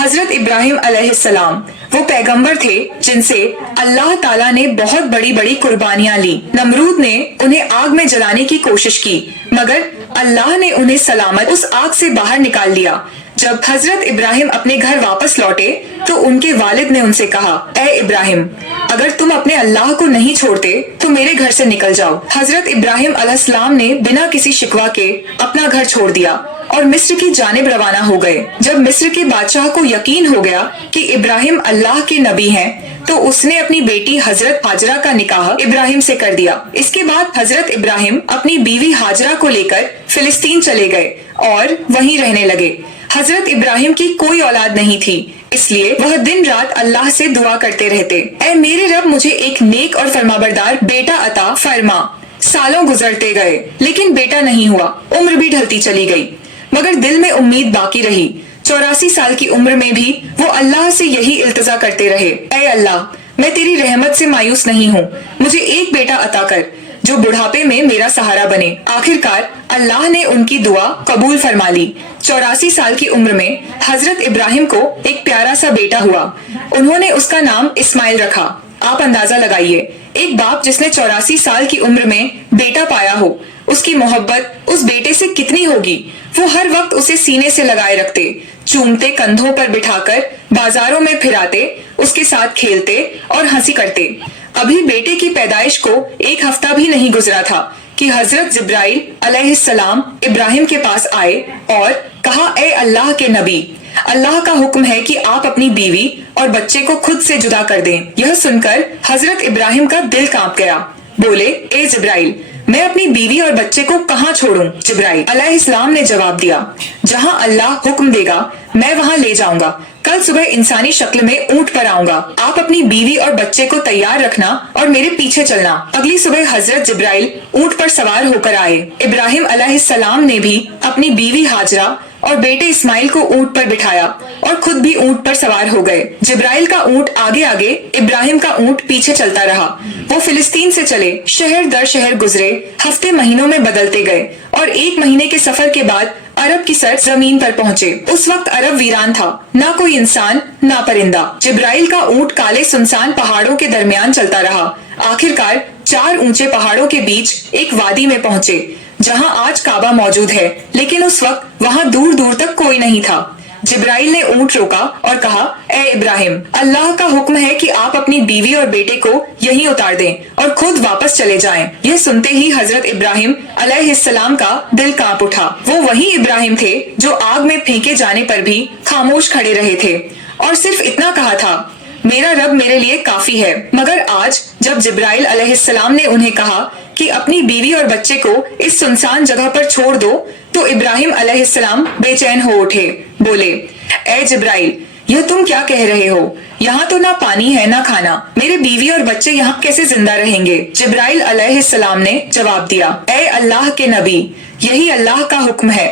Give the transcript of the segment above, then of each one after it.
حضرت ابراہیم علیہ السلام وہ پیغمبر تھے جن سے اللہ تعالیٰ نے بہت بڑی بڑی قربانیاں لی۔ نمرود نے انہیں آگ میں جلانے کی کوشش کی مگر اللہ نے انہیں سلامت اس آگ سے باہر نکال لیا۔ جب حضرت ابراہیم اپنے گھر واپس لوٹے تو ان کے والد نے ان سے کہا، اے ابراہیم، اگر تم اپنے اللہ کو نہیں چھوڑتے تو میرے گھر سے نکل جاؤ۔ حضرت ابراہیم علیہ السلام نے بنا کسی شکوہ کے اپنا گھر چھوڑ دیا اور مصر کی جانب روانہ ہو گئے۔ جب مصر کے بادشاہ کو یقین ہو گیا کہ ابراہیم اللہ کے نبی ہیں تو اس نے اپنی بیٹی حضرت ہاجرہ کا نکاح ابراہیم سے کر دیا۔ اس کے بعد حضرت ابراہیم اپنی بیوی ہاجرہ کو لے کر فلسطین چلے گئے اور وہیں رہنے لگے۔ حضرت ابراہیم کی کوئی اولاد نہیں تھی، اس لیے وہ دن رات اللہ سے دعا کرتے رہتے، اے میرے رب مجھے ایک نیک اور فرمانبردار بیٹا عطا فرما۔ سالوں گزرتے گئے لیکن بیٹا نہیں ہوا، عمر بھی ڈھلتی چلی گئی مگر دل میں امید باقی رہی۔ 84 سال کی عمر میں بھی وہ اللہ سے یہی التجا کرتے رہے، اے اللہ میں تیری رحمت سے مایوس نہیں ہوں، مجھے ایک بیٹا عطا کر جو بڑھاپے میں میرا سہارا بنے۔ آخرکار اللہ نے ان کی دعا قبول فرما لی۔ 84 سال کی عمر میں حضرت ابراہیم کو ایک پیارا سا بیٹا ہوا، انہوں نے اس کا نام اسماعیل رکھا۔ آپ اندازہ لگائیے، ایک باپ جس نے 84 سال کی عمر میں بیٹا پایا ہو، اس کی محبت اس بیٹے سے کتنی ہوگی۔ وہ ہر وقت اسے سینے سے لگائے رکھتے، چومتے، کندھوں پر بٹھا کر بازاروں میں پھراتے، اس کے ساتھ کھیلتے اور ہنسی کرتے۔ ابھی بیٹے کی پیدائش کو ایک ہفتہ بھی نہیں گزرا تھا کہ حضرت جبرائیل علیہ السلام ابراہیم کے پاس آئے اور کہا، اے اللہ کے نبی، اللہ کا حکم ہے کہ آپ اپنی بیوی اور بچے کو خود سے جدا کر دیں۔ یہ سن کر حضرت ابراہیم کا دل کانپ گیا، بولے، اے جبرائیل، میں اپنی بیوی اور بچے کو کہاں چھوڑوں؟ جبرائیل علیہ السلام نے جواب دیا، جہاں اللہ حکم دے گا میں وہاں لے جاؤں گا۔ کل صبح انسانی شکل میں اونٹ پر آؤں گا، آپ اپنی بیوی اور بچے کو تیار رکھنا اور میرے پیچھے چلنا۔ اگلی صبح حضرت جبرائیل اونٹ پر سوار ہو کر آئے۔ ابراہیم علیہ السلام نے بھی اپنی بیوی ہاجرہ اور بیٹے اسماعیل کو اونٹ پر بٹھایا اور خود بھی اونٹ پر سوار ہو گئے۔ جبرائیل کا اونٹ آگے آگے، ابراہیم کا اونٹ پیچھے چلتا رہا۔ وہ فلسطین سے چلے، شہر در شہر گزرے، ہفتے مہینوں میں بدلتے گئے اور 1 مہینے کے سفر کے بعد عرب کی سر زمین پر پہنچے۔ اس وقت عرب ویران تھا، نہ کوئی انسان نہ پرندہ۔ جبرائیل کا اونٹ کالے سنسان پہاڑوں کے درمیان چلتا رہا۔ آخرکار 4 اونچے پہاڑوں کے بیچ ایک وادی میں پہنچے جہاں آج کعبہ موجود ہے، لیکن اس وقت وہاں دور دور تک کوئی نہیں تھا۔ جبرائیل نے اونٹ روکا اور کہا، اے ابراہیم، اللہ کا حکم ہے کہ آپ اپنی بیوی اور بیٹے کو یہیں اتار دیں اور خود واپس چلے جائیں۔ یہ سنتے ہی حضرت ابراہیم علیہ السلام کا دل کانپ اٹھا۔ وہ وہی ابراہیم تھے جو آگ میں پھینکے جانے پر بھی خاموش کھڑے رہے تھے اور صرف اتنا کہا تھا، میرا رب میرے لیے کافی ہے۔ مگر آج جب جبرائیل علیہ السلام نے انہیں کہا کہ اپنی بیوی اور بچے کو اس سنسان جگہ پر چھوڑ دو تو ابراہیم علیہ السلام بے چین ہو اٹھے، بولے، اے جبرائیل، یہ تم کیا کہہ رہے ہو؟ یہاں تو نہ پانی ہے نہ کھانا، میرے بیوی اور بچے یہاں کیسے زندہ رہیں گے؟ جبرائیل علیہ السلام نے جواب دیا، اے اللہ کے نبی، یہی اللہ کا حکم ہے،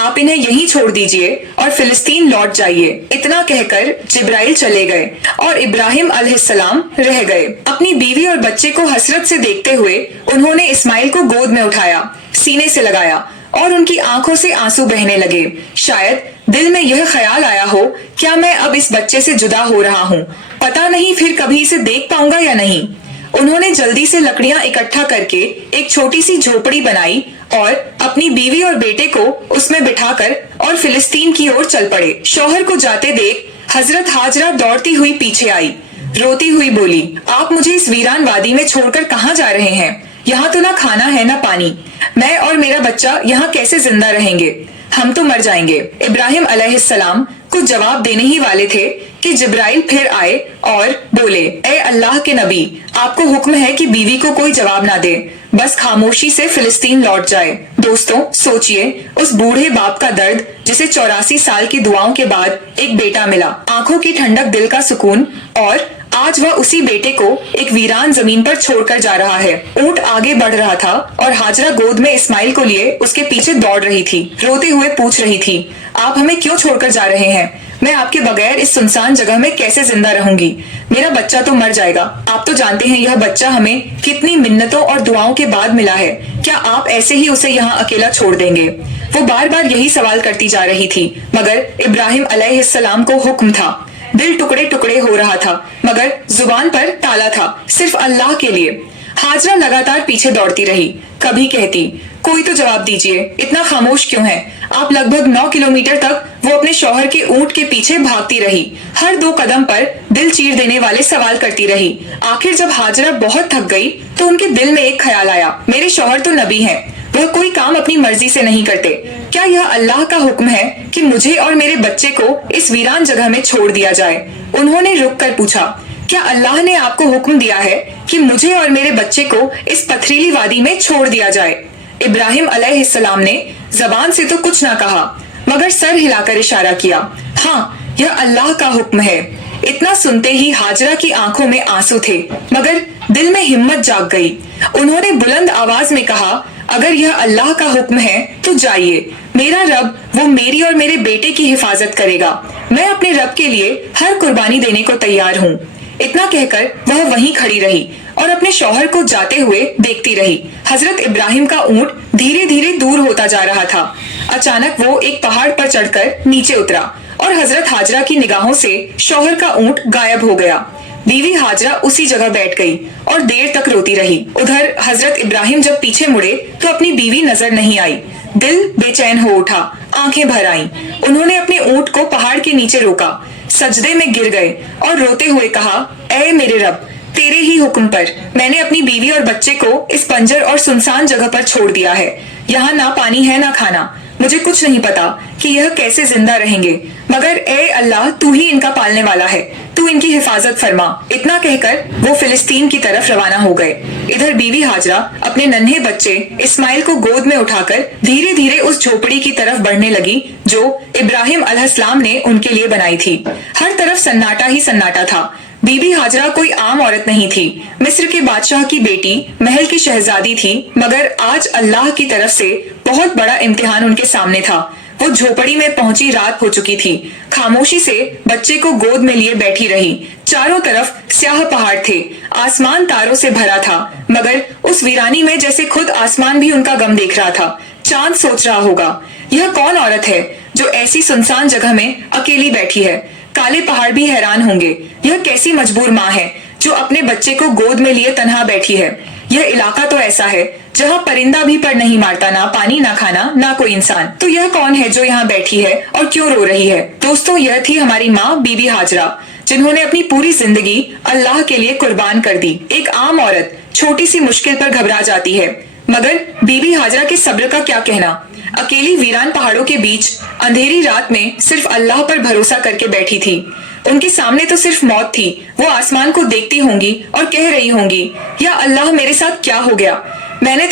آپ انہیں یہیں چھوڑ دیجئے اور فلسطین لوٹ جائیے۔ اتنا کہہ کر جبرائیل چلے گئے اور ابراہیم علیہ السلام رہ گئے۔ اپنی بیوی اور بچے کو حسرت سے دیکھتے ہوئے انہوں نے اسماعیل کو گود میں اٹھایا، سینے سے لگایا اور ان کی آنکھوں سے آنسو بہنے لگے۔ شاید دل میں یہ خیال آیا ہو، کیا میں اب اس بچے سے جدا ہو رہا ہوں؟ پتہ نہیں پھر کبھی اسے دیکھ پاؤں گا یا نہیں۔ انہوں نے جلدی سے لکڑیاں اکٹھا کر کے ایک چھوٹی سی جھوپڑی بنائی اور اپنی بیوی اور بیٹے کو اس میں بٹھا کر اور فلسطین کی اور چل پڑے۔ شوہر کو جاتے دیکھ حضرت ہاجرہ دوڑتی ہوئی پیچھے آئی، روتی ہوئی بولی، آپ مجھے اس ویران وادی میں چھوڑ کر کہاں جا رہے ہیں؟ یہاں تو نہ کھانا ہے نہ پانی، میں اور میرا بچہ یہاں کیسے زندہ رہیں گے؟ ہم تو مر جائیں گے۔ ابراہیم علیہ السلام کچھ جواب دینے ہی والے تھے کہ جبرائیل پھر آئے اور بولے، اے اللہ کے نبی، آپ کو حکم ہے کہ بیوی کو کوئی جواب نہ دے، بس خاموشی سے فلسطین لوٹ جائے۔ دوستوں، سوچئے اس بوڑھے باپ کا درد جسے 84 سال کی دعاؤں کے بعد ایک بیٹا ملا، آنکھوں کی ٹھنڈک، دل کا سکون، اور آج وہ اسی بیٹے کو ایک ویران زمین پر چھوڑ کر جا رہا ہے۔ اونٹ آگے بڑھ رہا تھا اور ہاجرہ گود میں اسماعیل کو لیے اس کے پیچھے دوڑ رہی تھی، روتے ہوئے پوچھ رہی تھی، آپ ہمیں کیوں چھوڑ کر جا رہے ہیں؟ میں آپ کے بغیر اس سنسان جگہ میں کیسے زندہ رہوں گی؟ میرا بچہ تو مر جائے گا۔ آپ تو جانتے ہیں یہ بچہ ہمیں کتنی منتوں اور دعاؤں کے بعد ملا ہے، کیا آپ ایسے ہی اسے یہاں اکیلا چھوڑ دیں گے؟ وہ بار بار یہی سوال کرتی جا رہی تھی، مگر ابراہیم علیہ السلام کو حکم تھا۔ دل ٹکڑے ٹکڑے ہو رہا تھا، مگر زبان پر تالا تھا، صرف اللہ کے لیے۔ ہاجرہ لگاتار پیچھے دوڑتی رہی، کبھی کہتی کوئی تو جواب دیجئے، اتنا خاموش کیوں ہے؟ آپ لگ بھگ 9 کلومیٹر تک وہ اپنے شوہر کے اونٹ کے پیچھے بھاگتی رہی، ہر 2 قدم پر دل چیر دینے والے سوال کرتی رہی۔ آخر جب ہاجرہ بہت تھک گئی تو ان کے دل میں ایک خیال آیا، میرے شوہر تو نبی ہیں، وہ کوئی کام اپنی مرضی سے نہیں کرتے، کیا یہ اللہ کا حکم ہے کہ مجھے اور میرے بچے کو اس ویران جگہ میں چھوڑ دیا جائے؟ انہوں نے رک کر پوچھا، کیا اللہ نے آپ کو حکم دیا ہے کہ مجھے اور میرے بچے کو اس پتھریلی وادی میں چھوڑ دیا جائے؟ ابراہیم علیہ السلام نے زبان سے تو کچھ نہ کہا، مگر سر ہلا کر اشارہ کیا، ہاں یہ اللہ کا حکم ہے۔ اتنا سنتے ہی ہاجرہ کی آنکھوں میں آنسو تھے، مگر دل میں ہمت جاگ گئی۔ انہوں نے بلند آواز میں کہا، اگر یہ اللہ کا حکم ہے تو جائیے، میرا رب وہ میری اور میرے بیٹے کی حفاظت کرے گا، میں اپنے رب کے لیے ہر قربانی دینے کو تیار ہوں۔ اتنا کہہ کر وہ وہیں کھڑی رہی اور اپنے شوہر کو جاتے ہوئے دیکھتی رہی۔ حضرت ابراہیم کا اونٹ دھیرے دھیرے دور ہوتا جا رہا تھا۔ اچانک وہ ایک پہاڑ پر چڑھ کر نیچے اترا اور حضرت ہاجرہ کی نگاہوں سے شوہر کا اونٹ غائب ہو گیا۔ بیوی ہاجرہ اسی جگہ بیٹھ گئی اور دیر تک روتی رہی۔ ادھر حضرت ابراہیم جب پیچھے مڑے تو اپنی بیوی نظر نہیں آئی۔ دل بے چین ہو اٹھا، آنکھیں بھر آئیں۔ انہوں نے اپنے اونٹ کو پہاڑ کے نیچے روکا، سجدے میں گر گئے اور روتے ہوئے کہا، اے میرے رب، تیرے ہی حکم پر میں نے اپنی بیوی اور بچے کو اس بنجر اور سنسان جگہ پر چھوڑ دیا ہے۔ یہاں نہ پانی ہے نہ کھانا، مجھے کچھ نہیں پتا کہ یہ کیسے زندہ رہیں گے، مگر اے اللہ تو ہی ان کا پالنے والا ہے، تو ان کی حفاظت فرما۔ اتنا کہہ کر وہ فلسطین کی طرف روانہ ہو گئے۔ ادھر بیوی ہاجرہ اپنے ننھے بچے اسماعیل کو گود میں اٹھا کر دھیرے دھیرے اس جھوپڑی کی طرف بڑھنے لگی جو ابراہیم علیہ السلام نے ان کے لیے بنائی تھی۔ ہر طرف سناٹا ہی سناٹا تھا۔ بی بی ہاجرہ کوئی عام عورت نہیں تھی، مصر کے بادشاہ کی بیٹی، محل کی شہزادی تھی، مگر آج اللہ کی طرف سے بہت بڑا امتحان ان کے سامنے تھا۔ وہ جھوپڑی میں پہنچی رات ہو چکی تھی، خاموشی سے بچے کو گود میں لیے بیٹھی رہی۔ چاروں طرف سیاہ پہاڑ تھے، آسمان تاروں سے بھرا تھا، مگر اس ویرانی میں جیسے خود آسمان بھی ان کا غم دیکھ رہا تھا۔ چاند سوچ رہا ہوگا، یہ کون عورت ہے جو ایسی سنسان جگہ میں اکیلی بیٹھی ہے؟ کالے پہاڑ بھی حیران ہوں گے، یہ کیسی مجبور ماں ہے جو اپنے بچے کو گود میں لیے تنہا بیٹھی ہے۔ یہ علاقہ تو ایسا ہے جہاں پرندہ بھی پر نہیں مارتا، نہ پانی نہ کھانا نہ کوئی انسان، تو یہ کون ہے جو یہاں بیٹھی ہے اور کیوں رو رہی ہے؟ دوستو، یہ تھی ہماری ماں بی بی ہاجرہ، جنہوں نے اپنی پوری زندگی اللہ کے لیے قربان کر دی۔ ایک عام عورت چھوٹی سی مشکل پر گھبرا جاتی ہے، مگر بی بی ہاجرہ کے صبر کا کیا کہنا؟ اکیلی ویران پہاڑوں کے بیچ اندھیری رات میں صرف اللہ پر بھروسہ کر کے بیٹھی تھی۔ ان کے سامنے تو صرف موت تھی۔ وہ آسمان کو دیکھتی ہوں گی اور کہہ رہی ہوں گی، یا اللہ میرے ساتھ کیا ہو گیا؟ میں نے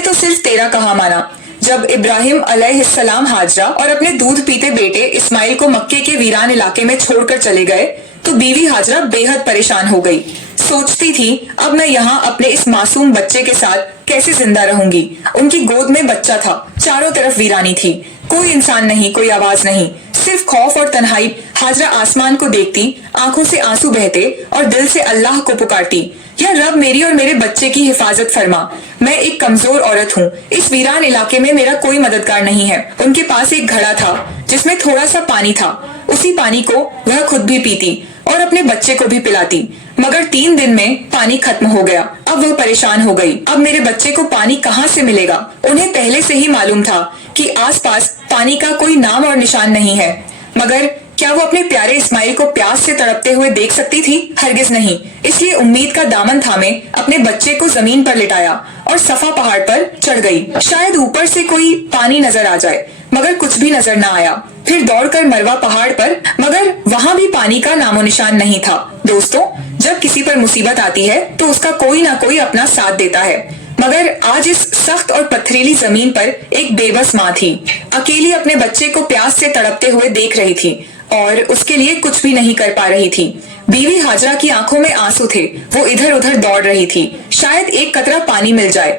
تو صرف تیرا کہا مانا۔ جب ابراہیم علیہ السلام ہاجرہ اور اپنے دودھ پیتے بیٹے اسماعیل کو مکے کے ویران علاقے میں چھوڑ کر چلے گئے تو بیوی ہاجرہ بے حد پریشان ہو گئی۔ سوچتی تھی، اب میں یہاں اپنے اس معصوم بچے کے ساتھ کیسے زندہ رہوں گی؟ ان کی گود میں بچہ تھا، چاروں طرف ویرانی تھی، کوئی انسان نہیں، کوئی آواز نہیں، صرف خوف اور تنہائی۔ ہاجرہ آسمان کو دیکھتی، آنکھوں سے آنسو بہتے اور دل سے اللہ کو پکارتی، یا رب میری اور میرے بچے کی حفاظت فرما، میں ایک کمزور عورت ہوں، اس ویران علاقے میں میرا کوئی مددگار نہیں ہے۔ ان کے پاس ایک گھڑا تھا جس میں تھوڑا سا پانی تھا، اسی پانی کو وہ خود بھی پیتی اور اپنے بچے کو بھی پلاتی، مگر 3 دن میں پانی ختم ہو گیا۔ اب وہ پریشان ہو گئی، اب میرے بچے کو پانی کہاں سے ملے گا؟ انہیں پہلے سے ہی معلوم تھا کہ آس پاس پانی کا کوئی نام اور نشان نہیں ہے، مگر کیا وہ اپنے پیارے اسماعیل کو پیاس سے تڑپتے ہوئے دیکھ سکتی تھی؟ ہرگز نہیں۔ اس لیے امید کا دامن تھامے اپنے بچے کو زمین پر لٹایا اور صفا پہاڑ پر چڑھ گئی، شاید اوپر سے کوئی پانی نظر آ جائے، مگر کچھ بھی نظر نہ آیا۔ پھر دوڑ کر مروا پہاڑ پر، مگر وہاں بھی پانی کا نام و نشان نہیں تھا۔ دوستو، جب کسی پر مصیبت آتی ہے تو اس کا کوئی نہ کوئی اپنا ساتھ دیتا ہے، مگر آج اس سخت اور پتھریلی زمین پر ایک بے بس ماں تھی، اکیلی اپنے بچے کو پیاس سے تڑپتے ہوئے دیکھ رہی تھی اور اس کے لیے کچھ بھی نہیں کر پا رہی تھی۔ بیوی ہاجرہ کی آنکھوں میں آنسو تھے، وہ ادھر ادھر دوڑ رہی تھی، شاید ایک قطرہ پانی مل جائے۔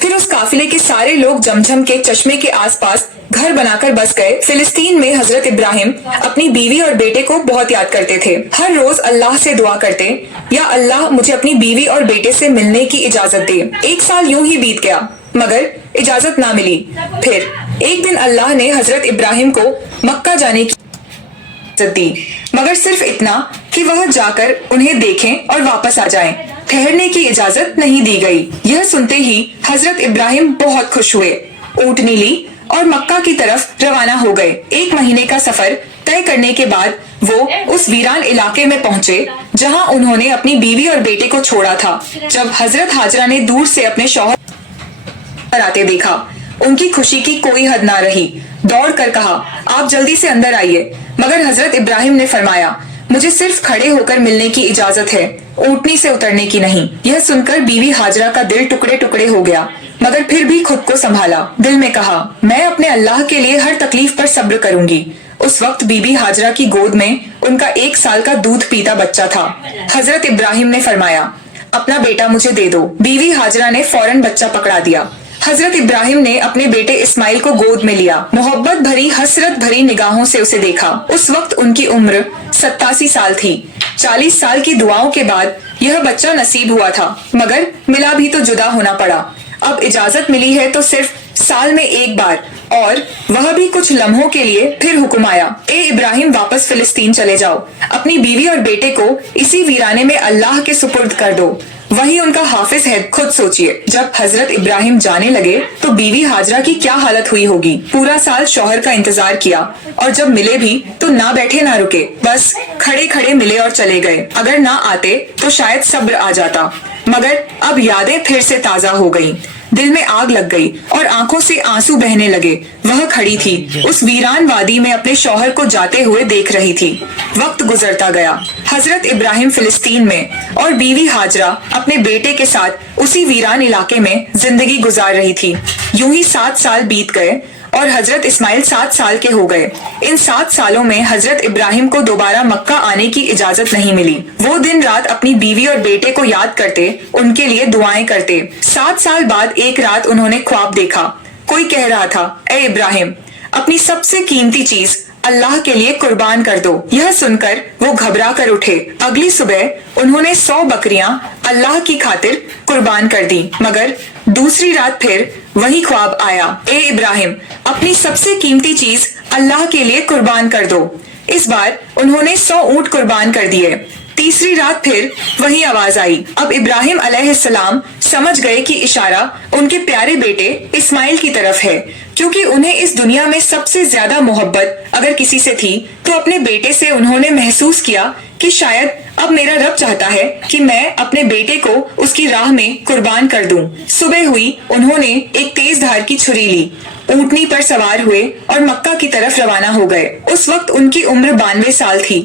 پھر اس قافلے کے سارے لوگ جمجم کے چشمے کے آس پاس گھر بنا کر بس گئے۔ فلسطین میں حضرت ابراہیم اپنی بیوی اور بیٹے کو بہت یاد کرتے تھے۔ ہر روز اللہ سے دعا کرتے، یا اللہ مجھے اپنی بیوی اور بیٹے سے ملنے کی اجازت دے۔ 1 سال یوں ہی بیت گیا مگر اجازت نہ ملی۔ پھر ایک دن اللہ نے حضرت ابراہیم کو مکہ جانے کی اجازت دی، مگر صرف اتنا کہ وہ جا کر انہیں دیکھیں اور واپس آ جائیں۔ ٹھہرنے کی اجازت نہیں دی گئی۔ یہ سنتے ہی حضرت ابراہیم بہت خوش ہوئے، اونٹنی لی اور مکہ کی طرف روانہ ہو گئے۔ 1 مہینے کا سفر طے کرنے کے بعد وہ اس ویران علاقے میں پہنچے جہاں انہوں نے اپنی بیوی اور بیٹے کو چھوڑا تھا۔ جب حضرت ہاجرہ نے دور سے اپنے شوہر آتے دیکھا، ان کی خوشی کی کوئی حد نہ رہی۔ دوڑ کر کہا، آپ جلدی سے اندر آئیے، مگر حضرت ابراہیم نے فرمایا، مجھے صرف کھڑے ہو کر ملنے کی اجازت ہے، اونٹنی سے اترنے کی نہیں۔ یہ سن کر بیوی ہاجرہ کا دل ٹکڑے ٹکڑے ہو گیا، مگر پھر بھی خود کو سنبھالا۔ دل میں کہا، میں اپنے اللہ کے لیے ہر تکلیف پر صبر کروں گی۔ اس وقت بی بی ہاجرہ کی گود میں ان کا 1 سال کا دودھ پیتا بچہ تھا۔ حضرت ابراہیم نے فرمایا، اپنا بیٹا مجھے دے دو۔ بیوی ہاجرہ نے فوراً بچہ پکڑا دیا۔ حضرت ابراہیم نے اپنے بیٹے اسماعیل کو گود میں لیا، محبت بھری حسرت بھری نگاہوں سے اسے دیکھا۔ اس وقت ان کی عمر 87 سال تھی۔ 40 سال کی دعاؤں کے بعد یہ بچہ نصیب ہوا تھا، مگر ملا بھی تو جدا ہونا پڑا۔ اب اجازت ملی ہے تو صرف سال میں 1 بار، اور وہ بھی کچھ لمحوں کے لیے۔ پھر حکم آیا، اے ابراہیم واپس فلسطین چلے جاؤ، اپنی بیوی اور بیٹے کو اسی ویرانے میں اللہ کے سپرد کر دو، وہی ان کا حافظ ہے۔ خود سوچئے، جب حضرت ابراہیم جانے لگے تو بیوی ہاجرہ کی کیا حالت ہوئی ہوگی۔ پورا سال شوہر کا انتظار کیا، اور جب ملے بھی تو نہ بیٹھے نہ رکے، بس کھڑے کھڑے ملے اور چلے گئے۔ اگر نہ آتے تو شاید صبر آ جاتا، مگر اب یادیں پھر سے تازہ ہو گئیں۔ دل میں آگ لگ گئی اور آنکھوں سے آنسو بہنے لگے۔ وہ کھڑی تھی، اس ویران وادی میں اپنے شوہر کو جاتے ہوئے دیکھ رہی تھی۔ وقت گزرتا گیا۔ حضرت ابراہیم فلسطین میں اور بیوی ہاجرہ اپنے بیٹے کے ساتھ اسی ویران علاقے میں زندگی گزار رہی تھی۔ یوں ہی 7 سال بیت گئے اور حضرت اسماعیل 7 سال کے ہو گئے۔ ان 7 سالوں میں حضرت ابراہیم کو دوبارہ مکہ آنے کی اجازت نہیں ملی۔ وہ دن رات اپنی بیوی اور بیٹے کو یاد کرتے، ان کے لیے دعائیں کرتے۔ 7 سال بعد ایک رات انہوں نے خواب دیکھا۔ کوئی کہہ رہا تھا، اے ابراہیم، اپنی سب سے قیمتی چیز اللہ کے لیے قربان کر دو۔ یہ سن کر وہ گھبرا کر اٹھے۔ اگلی صبح انہوں نے 100 بکریاں اللہ کی خاطر قربان کر دی، مگر دوسری رات پھر وہی خواب آیا، اے ابراہیم، اپنی سب سے قیمتی چیز اللہ کے لیے قربان کر دو۔ اس بار انہوں نے 100 اونٹ قربان کر دیے۔ تیسری رات پھر وہی آواز آئی۔ اب ابراہیم علیہ السلام سمجھ گئے کہ اشارہ ان کے پیارے بیٹے اسماعیل کی طرف ہے، کیونکہ انہیں اس دنیا میں سب سے زیادہ محبت اگر کسی سے تھی تو اپنے بیٹے سے۔ انہوں نے محسوس کیا کہ شاید اب میرا رب چاہتا ہے کہ میں اپنے بیٹے کو اس کی راہ میں قربان کر دوں۔ صبح ہوئی، انہوں نے ایک تیز دھار کی چھری لی، اونٹنی پر سوار ہوئے اور مکہ کی طرف روانہ ہو گئے۔ اس وقت ان کی عمر 92 سال تھی۔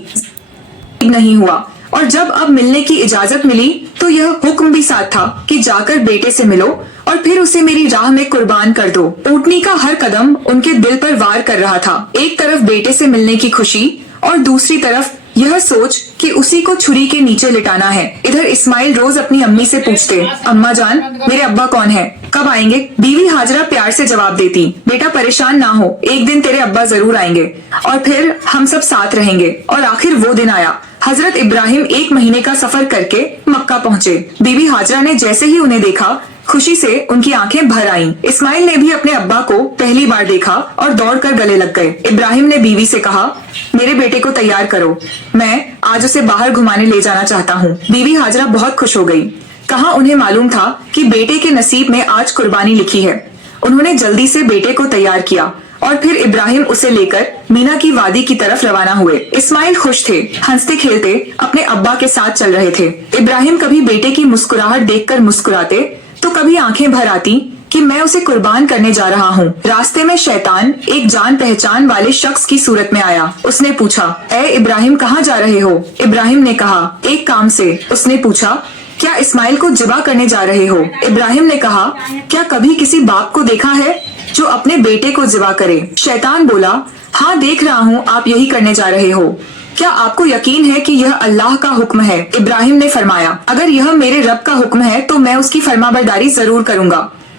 نہیں ہوا، اور جب اب ملنے کی اجازت ملی تو یہ حکم بھی ساتھ تھا کہ جا کر بیٹے سے ملو اور پھر اسے میری راہ میں قربان کر دو۔ اونٹنی کا ہر قدم ان کے دل پر وار کر رہا تھا، ایک طرف بیٹے سے ملنے کی خوشی اور دوسری طرف یہ سوچ کہ اسی کو چھری کے نیچے لٹانا ہے۔ ادھر اسماعیل روز اپنی امی سے پوچھتے، اماں جان، میرے ابا کون ہے، کب آئیں گے؟ بیوی ہاجرہ پیار سے جواب دیتی، بیٹا پریشان نہ ہو، ایک دن تیرے ابا ضرور آئیں گے اور پھر ہم سب ساتھ رہیں گے۔ اور آخر وہ دن آیا۔ حضرت ابراہیم 1 مہینے کا سفر کر کے مکہ پہنچے۔ بیوی ہاجرہ نے جیسے ہی انہیں دیکھا، خوشی سے ان کی آنکھیں بھر آئیں۔ اسماعیل نے بھی اپنے ابا کو پہلی بار دیکھا اور دوڑ کر گلے لگ گئے۔ ابراہیم نے بیوی سے کہا، میرے بیٹے کو تیار کرو، میں آج اسے باہر گھمانے لے جانا چاہتا ہوں۔ بیوی ہاجرہ بہت خوش ہو گئی۔ کہاں انہیں معلوم تھا کہ بیٹے کے نصیب میں آج قربانی لکھی ہے۔ انہوں نے جلدی سے بیٹے کو تیار کیا اور پھر ابراہیم اسے لے کر مینا کی وادی کی طرف روانہ ہوئے۔ اسماعیل خوش تھے، ہنستے کھیلتے اپنے ابا کے ساتھ چل رہے تھے۔ ابراہیم کبھی بیٹے کی مسکراہٹ دیکھ کر مسکراتے تو کبھی آنکھیں بھر آتی کہ میں اسے قربان کرنے جا رہا ہوں۔ راستے میں شیطان ایک جان پہچان والے شخص کی صورت میں آیا۔ اس نے پوچھا، اے ابراہیم، کہاں جا رہے ہو؟ ابراہیم نے کہا، ایک کام سے۔ اس نے پوچھا، کیا اسماعیل کو ذبح کرنے جا رہے ہو؟ ابراہیم نے کہا، کیا کبھی کسی باپ کو دیکھا ہے جو اپنے بیٹے کو ذبح کرے؟ شیطان بولا، ہاں دیکھ رہا ہوں آپ یہی کرنے جا رہے ہو، کیا آپ کو یقین ہے کہ یہ اللہ کا حکم ہے؟ ابراہیم نے فرمایا، اگر یہ میرے رب کا حکم ہے تو میں اس کی فرما برداری ضرور کروں گا۔